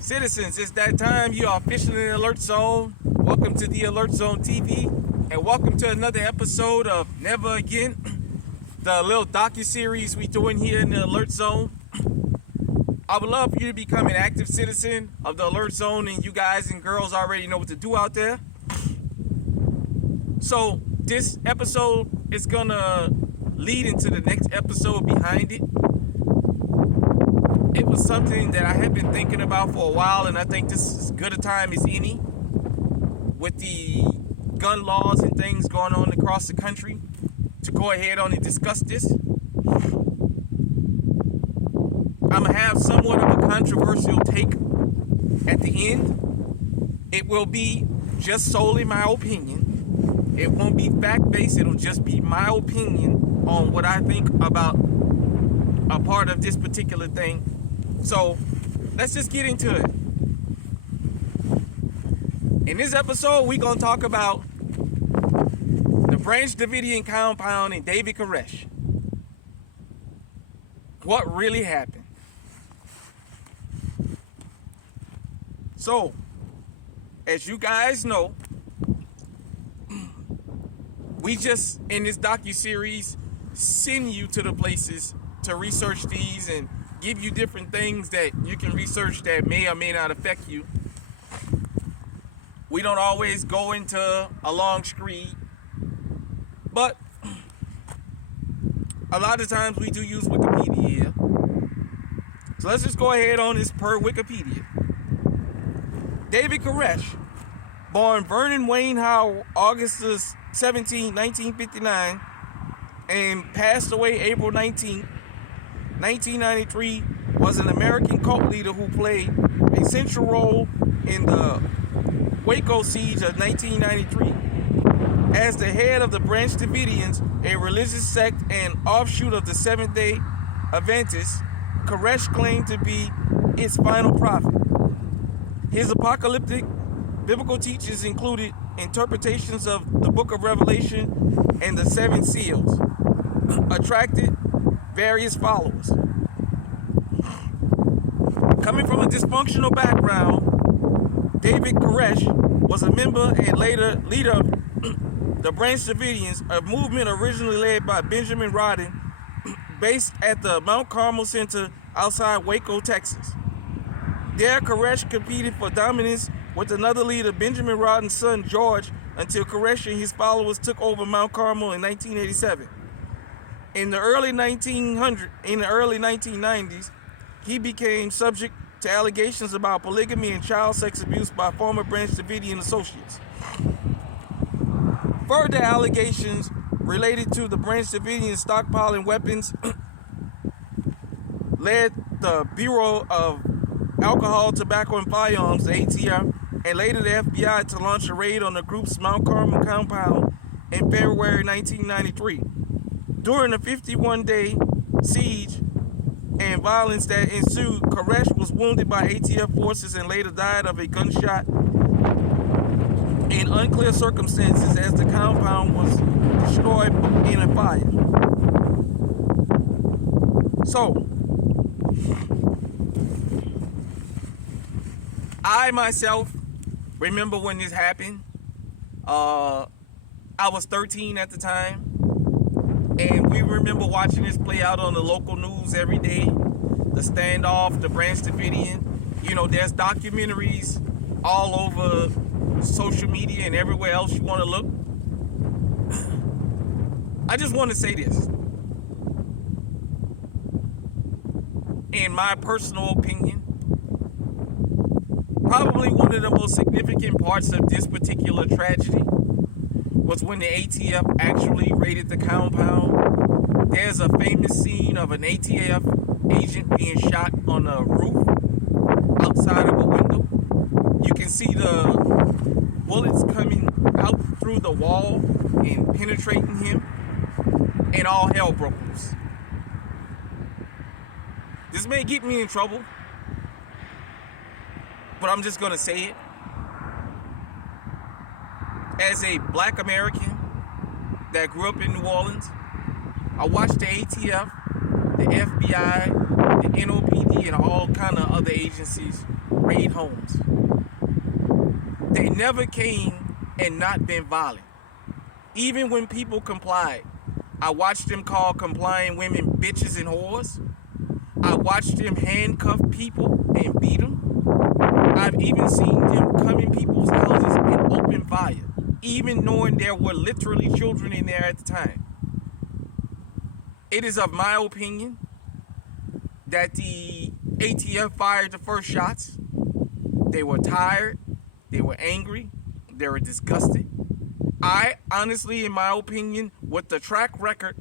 Citizens, it's that time. You are officially in the Alert Zone. Welcome to the Alert Zone TV, and welcome to another episode of Never Again, the little docu-series we doing here in the Alert Zone. I would love for you to become an active citizen of the Alert Zone, and you guys and girls already know what to do out there. So this episode is gonna lead into the next episode behind it. It was something that I had been thinking about for a while, and I think this is as good a time as any with the gun laws and things going on across the country to go ahead on and discuss this. I'm going to have somewhat of a controversial take at the end. It will be just solely my opinion. It won't be fact-based. It'll just be my opinion on what I think about a part of this particular thing. So let's just get into it. In this episode, we're going to talk about the Branch Davidian compound in David Koresh. What really happened? So, as you guys know, we just, in this docu-series, send you to the places to research these and give you different things that you can research that may or may not affect you. We don't always go into a long screed, but a lot of times we do use Wikipedia. So let's just go ahead on this per Wikipedia. David Koresh, born Vernon Wayne Howell, August 17, 1959, and passed away April 19, 1993, was an American cult leader who played a central role in the Waco siege of 1993. As the head of the Branch Davidians, a religious sect and offshoot of the Seventh-day Adventists, Koresh claimed to be its final prophet. His apocalyptic biblical teachings included interpretations of the book of Revelation and the seven seals, attracted various followers. Coming from a dysfunctional background, David Koresh was a member and later leader of the Branch Davidians, a movement originally led by Benjamin Rodden, based at the Mount Carmel Center outside Waco, Texas. There, Koresh competed for dominance with another leader, Benjamin Rodden's son George, until Koresh and his followers took over Mount Carmel in 1987. In the early 1990s, he became subject to allegations about polygamy and child sex abuse by former Branch Davidian associates. Further allegations related to the Branch Davidian stockpiling weapons led the Bureau of Alcohol, Tobacco, and Firearms, the ATF, and later the FBI to launch a raid on the group's Mount Carmel compound in February 1993. During the 51-day siege and violence that ensued, Koresh was wounded by ATF forces and later died of a gunshot in unclear circumstances as the compound was destroyed in a fire. So, I myself remember when this happened. I was 13 at the time. And we remember watching this play out on the local news every day. The standoff, the Branch Davidian. You know, there's documentaries all over social media and everywhere else you want to look. I just want to say this. In my personal opinion, probably one of the most significant parts of this particular tragedy was when the ATF actually raided the compound. There's a famous scene of an ATF agent being shot on a roof outside of a window. You can see the bullets coming out through the wall and penetrating him, and all hell broke loose. This may get me in trouble, but I'm just gonna say it. As a black American that grew up in New Orleans, I watched the ATF, the FBI, the NOPD and all kind of other agencies raid homes. They never came and not been violent. Even when people complied, I watched them call complying women bitches and whores. I watched them handcuff people and beat them. I've even seen them come in people's houses and open fire, even knowing there were literally children in there at the time. It is of my opinion that the ATF fired the first shots. They were tired, they were angry, they were disgusted. I honestly, in my opinion, with the track record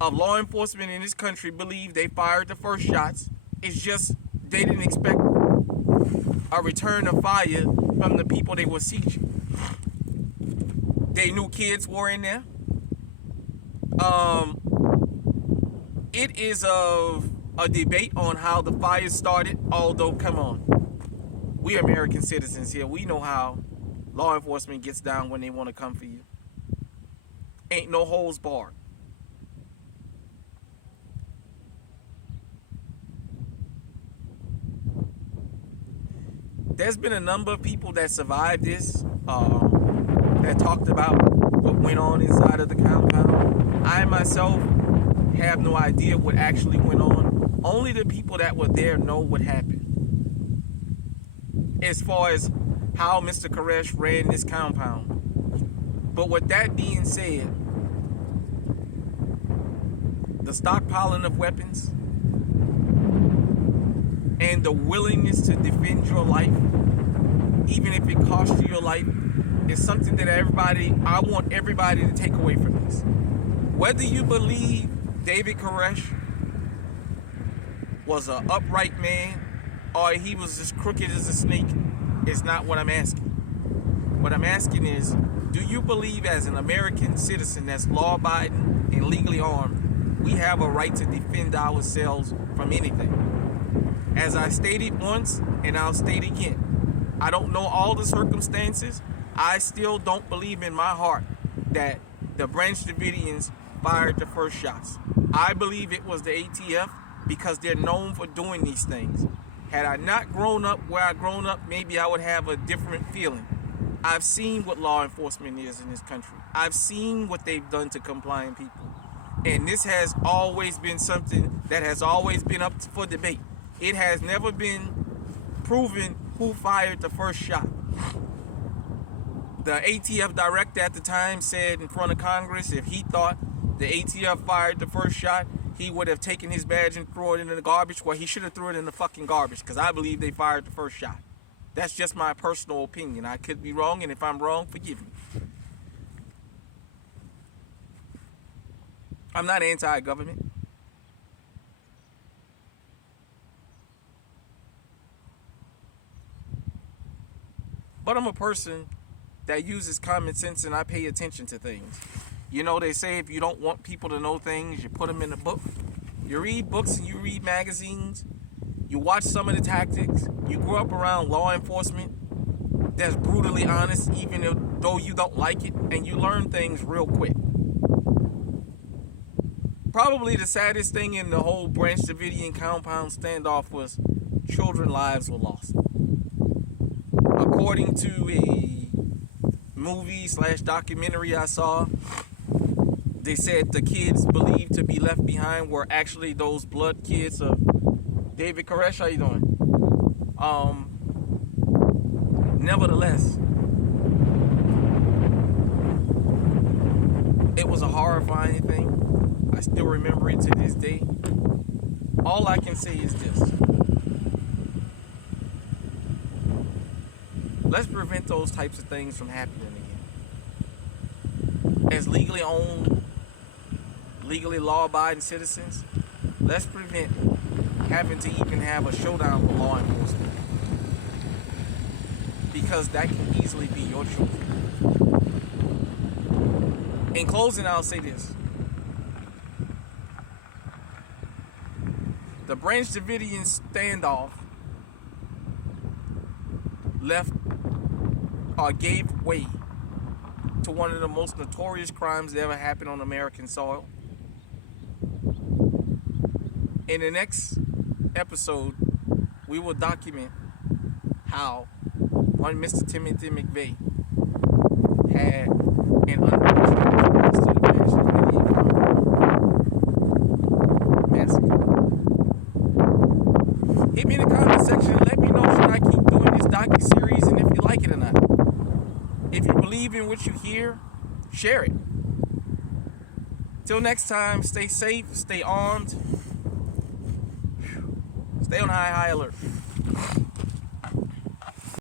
of law enforcement in this country, believe they fired the first shots. It's just they didn't expect a return of fire from the people they were sieging. They knew kids were in there. It is a debate on how the fire started, although, come on. We American citizens here, we know how law enforcement gets down when they want to come for you. Ain't no holds barred. There's been a number of people that survived this, that talked about what went on inside of the compound. I myself have no idea what actually went on. Only the people that were there know what happened. As far as how Mr. Koresh ran this compound. But with that being said, the stockpiling of weapons and the willingness to defend your life, even if it costs you your life, is something that I want everybody to take away from this. Whether you believe David Koresh was an upright man or he was as crooked as a snake is not what I'm asking. What I'm asking is, do you believe as an American citizen that's law-abiding and legally armed, we have a right to defend ourselves from anything? As I stated once, and I'll state again, I don't know all the circumstances. I still don't believe in my heart that the Branch Davidians fired the first shots. I believe it was the ATF because they're known for doing these things. Had I not grown up where I grown up, maybe I would have a different feeling. I've seen what law enforcement is in this country. I've seen what they've done to compliant people. And this has always been something that has always been up for debate. It has never been proven who fired the first shot. The ATF director at the time said in front of Congress if he thought the ATF fired the first shot, he would have taken his badge and thrown it in the garbage. Well, he should have thrown it in the fucking garbage because I believe they fired the first shot. That's just my personal opinion. I could be wrong, and if I'm wrong, forgive me. I'm not anti-government. But I'm a person that uses common sense and I pay attention to things. You know, they say if you don't want people to know things, you put them in a book. You read books and you read magazines. You watch some of the tactics. You grew up around law enforcement that's brutally honest, even though you don't like it, and you learn things real quick. Probably the saddest thing in the whole Branch Davidian compound standoff was children's lives were lost. According to a movie/documentary I saw, they said the kids believed to be left behind were actually those blood kids of David Koresh. How you doing? Nevertheless, it was a horrifying thing. I still remember it to this day. All I can say is this. Let's prevent those types of things from happening again. As legally owned, legally law-abiding citizens, let's prevent having to even have a showdown with law enforcement. Because that can easily be your children. In closing, I'll say this. The Branch Davidian standoff left or gave way to one of the most notorious crimes that ever happened on American soil. In the next episode, we will document how one Mr. Timothy McVeigh had an unfortunate response to the massacre. Hit me in the comment section and let me know, should I keep doing this docu-series, and if you like it or not. If you believe in what you hear, share it. Till next time, stay safe, stay armed, stay on high alert.